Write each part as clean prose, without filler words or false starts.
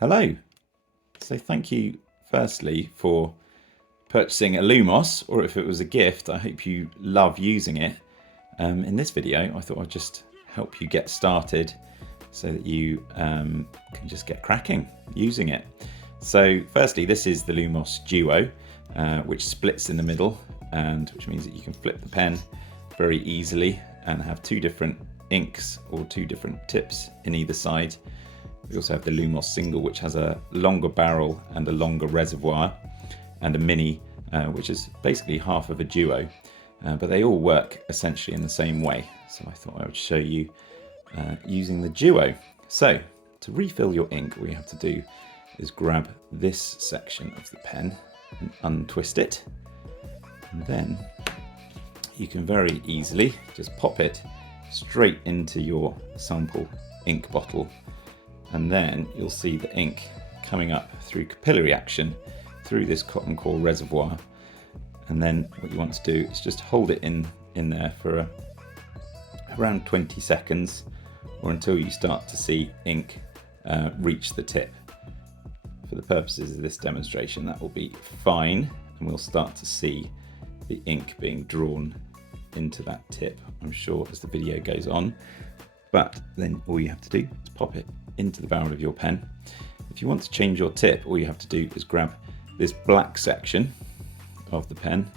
Hello. So thank you firstly for purchasing a Lumos, or if it was a gift, I hope you love using it. In this video, I thought I'd just help you get started so that you can just get cracking using it. So firstly, this is the Lumos Duo, which splits in the middle, and which means that you can flip the pen very easily and have two different inks or two different tips in either side. We also have the Lumos Single, which has a longer barrel and a longer reservoir, and a Mini, which is basically half of a Duo, but they all work essentially in the same way. So I thought I would show you using the Duo. So to refill your ink, all you have to do is grab this section of the pen and untwist it, and then you can very easily just pop it straight into your sample ink bottle, and then you'll see the ink coming up through capillary action through this cotton core reservoir. And then what you want to do is just hold it in there for around 20 seconds, or until you start to see ink reach the tip. For the purposes of this demonstration, that will be fine, and we'll start to see the ink being drawn into that tip, I'm sure, as the video goes on. But then all you have to do is pop it into the barrel of your pen. If you want to change your tip, all you have to do is grab this black section of the pen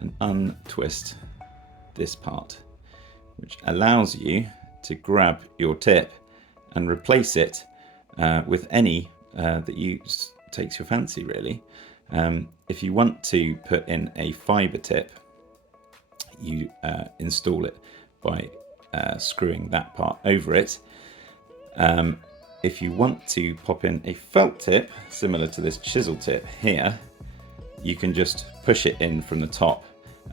and untwist this part, which allows you to grab your tip and replace it with any that takes your fancy, really. If you want to put in a fiber tip, you install it by screwing that part over it. If you want to pop in a felt tip, similar to this chisel tip here, you can just push it in from the top,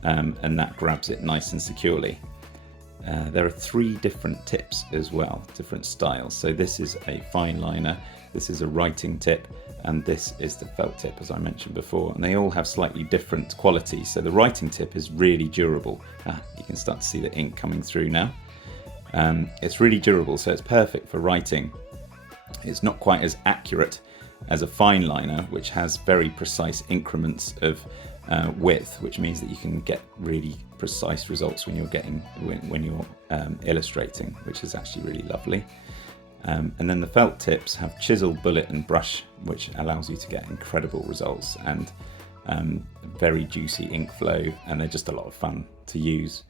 and that grabs it nice and securely. There are 3 different tips as well, different styles. So this is a fine liner, this is a writing tip, and this is the felt tip, as I mentioned before, and they all have slightly different qualities. So the writing tip is really durable. You can start to see the ink coming through now. It's really durable, so it's perfect for writing. It's not quite as accurate as a fine liner, which has very precise increments of width, which means that you can get really precise results when you're illustrating, which is actually really lovely. And then the felt tips have chisel, bullet and brush, which allows you to get incredible results and very juicy ink flow, and they're just a lot of fun to use.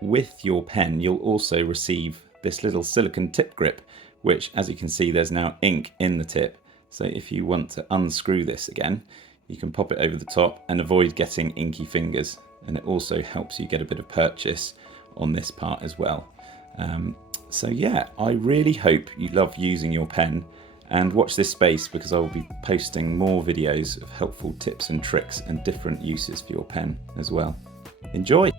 With your pen, you'll also receive this little silicone tip grip, which, as you can see, there's now ink in the tip. So if you want to unscrew this again, you can pop it over the top and avoid getting inky fingers. And it also helps you get a bit of purchase on this part as well. So yeah, I really hope you love using your pen, and watch this space, because I will be posting more videos of helpful tips and tricks and different uses for your pen as well. Enjoy!